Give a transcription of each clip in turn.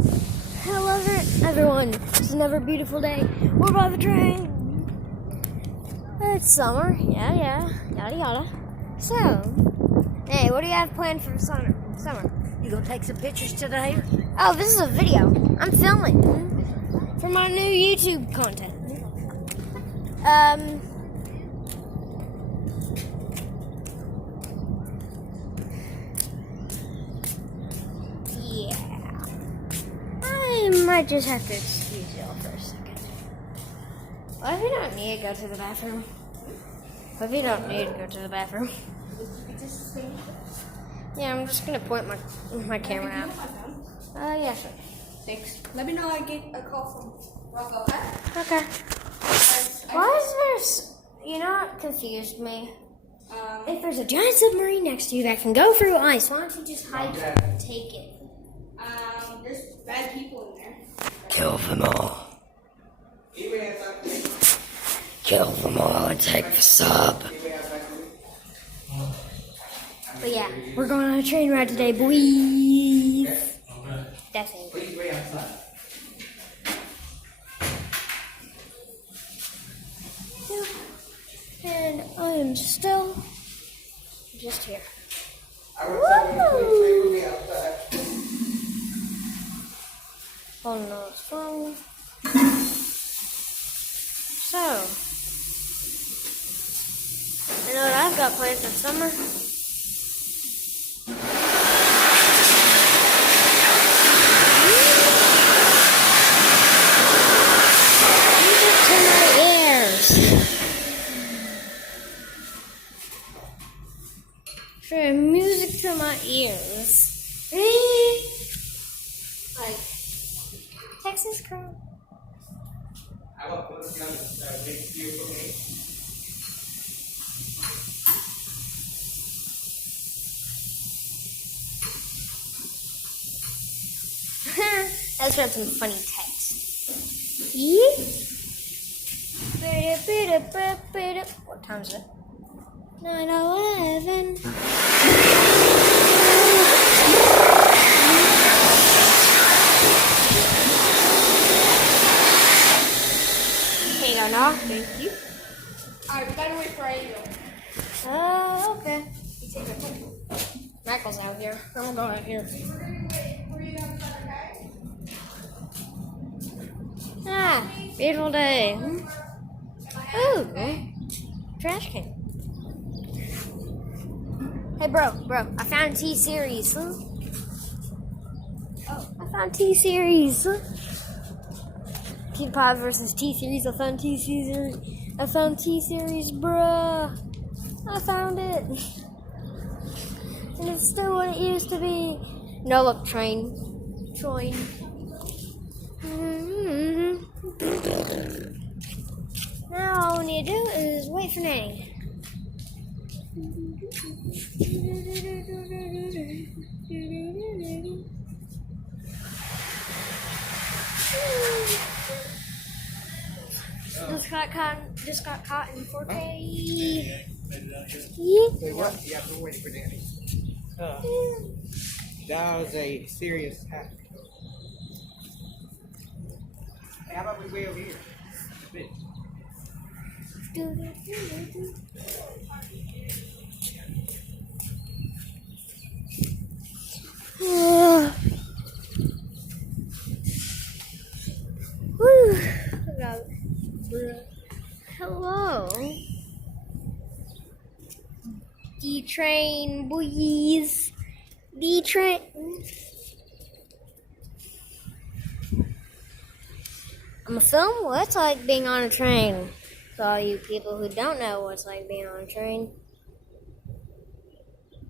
Hello everyone, it's another beautiful day. We're by the train. It's summer, yeah, yada yada. So, hey, what do you have planned for summer? You gonna take some pictures today? Oh, this is a video. I'm filming for my new YouTube content. Yeah. I might just have to excuse y'all for a second. What if you don't need to go to the bathroom? What if you don't need to go to the bathroom? Yeah, I'm just gonna point my camera out. Yeah, sure. Thanks. Let me know I get a call from Rocco, okay? Okay. Why is there? You know what confused me? If there's a giant submarine next to you that can go through ice, why don't you just hide it and take it? There's bad people in there. Kill them all. Kill them all and take the sub. But yeah, we're going on a train ride today, boys. That's it. And I am still just here. Woo! Oh no, it's phone. So, you know what I've got planned for summer? Music to my ears. For music to my ears. Like Texas Crown. Let's read some funny text. Yeah. What time is it? 9:11. Here you go, Noah. Thank you. Alright, we gotta wait for Angel. Oh, okay. You take a picture. Michael's out here. I'm gonna go out here. We're gonna wait for you outside, okay? Ah, beautiful day. Ooh, trash can. Hey, bro, I found T-Series. Huh? Oh, I found T-Series. PewDiePie versus T-Series. I found T-Series. I found T-Series, bruh. I found it. And it's still what it used to be. No, look, train. Now all we need to do is wait for Nanny. Just got caught in 4K. Wait, what? Yeah, we're waiting for Danny. That was a serious hack. Hey, how about we wait over here? Hello. D-Train, boys. D-Train. I'm gonna film what it's like being on a train. For all you people who don't know what it's like being on a train.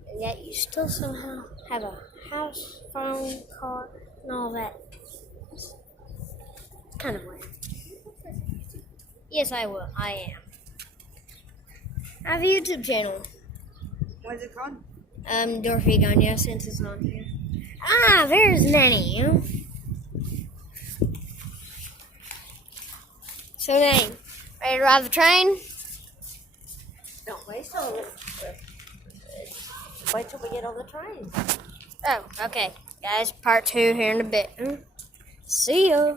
And yet you still somehow have a house, phone, car, and all that. It's kind of weird. Yes, I will. I am. I have a YouTube channel. What is it called? Dorothy Ganya, since it's on here. Ah, there's Nanny. So, Nanny, ready to ride the train? Don't wait till wait till we get on the train. Oh, okay. Guys, part 2 here in a bit. See ya.